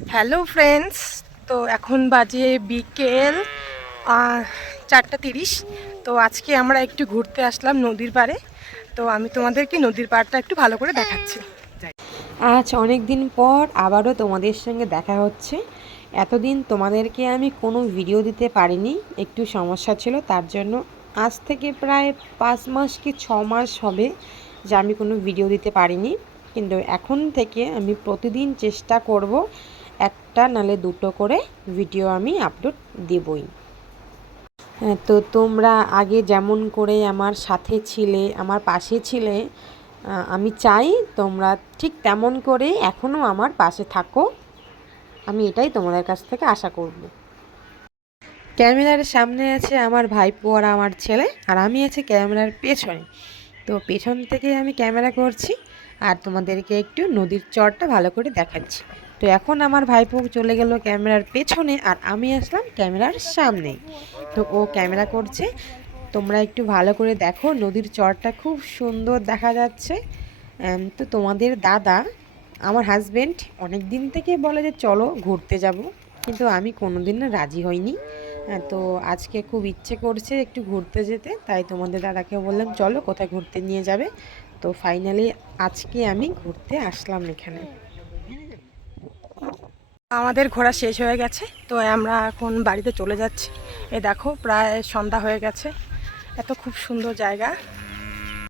Hello friends, তো এখন বাজে বিকেল 4:30। তো আজকে আমরা একটু ঘুরতে আসলাম নদীর পাড়ে। তো আমি তোমাদেরকে নদীর পাড়টা একটু ভালো করে দেখাচ্ছি। আজ অনেক দিন পর আবারও তোমাদের সঙ্গে দেখা হচ্ছে। এতদিন তোমাদেরকে আমি কোনো ভিডিও দিতে পারিনি, একটু সমস্যা ছিল, তার জন্য আজ থেকে প্রায় 5 মাস কি 6 মাস হবে যে আমি কোনো ভিডিও দিতে পারিনি। কিন্তু এখন থেকে আমি প্রতিদিন চেষ্টা করব একটা নালে দুটো করে ভিডিও আমি আপলোড দেবই। হ্যাঁ, তো তোমরা আগে যেমন করে আমার সাথে ছিলে, আমার পাশে ছিলে, আমি চাই তোমরা ঠিক তেমন করে এখনও আমার পাশে থাকো। আমি এটাই তোমাদের কাছ থেকে আশা করব। ক্যামেরার সামনে আছে আমার ভাইপো আর আমার ছেলে, আর আমি আছি ক্যামেরার পেছনে। তো পেছন থেকে আমি ক্যামেরা করছি আর তোমাদেরকে একটু নদীর চরটা ভালো করে দেখাচ্ছি। তো এখন আমার ভাইপো চলে গেল ক্যামেরার পেছনে আর আমি আসলাম ক্যামেরার সামনে। তো ও ক্যামেরা করছে, তোমরা একটু ভালো করে দেখো, নদীর চরটা খুব সুন্দর দেখা যাচ্ছে। তো তোমাদের দাদা, আমার হাজব্যান্ড, অনেক দিন থেকে বলে যে চলো ঘুরতে যাব, কিন্তু আমি কোনো দিন রাজি হইনি। তো আজকে খুব ইচ্ছে করছে একটু ঘুরতে যেতে, তাই তোমাদের দাদাকে বললাম চলো কোথায় ঘুরতে নিয়ে যাবে। তো ফাইনালি আজকে আমি ঘুরতে আসলাম এখানে। আমাদের ঘোরা শেষ হয়ে গেছে, তো আমরা এখন বাড়িতে চলে যাচ্ছি। এই দেখো প্রায় সন্ধ্যা হয়ে গেছে। এত খুব সুন্দর জায়গা।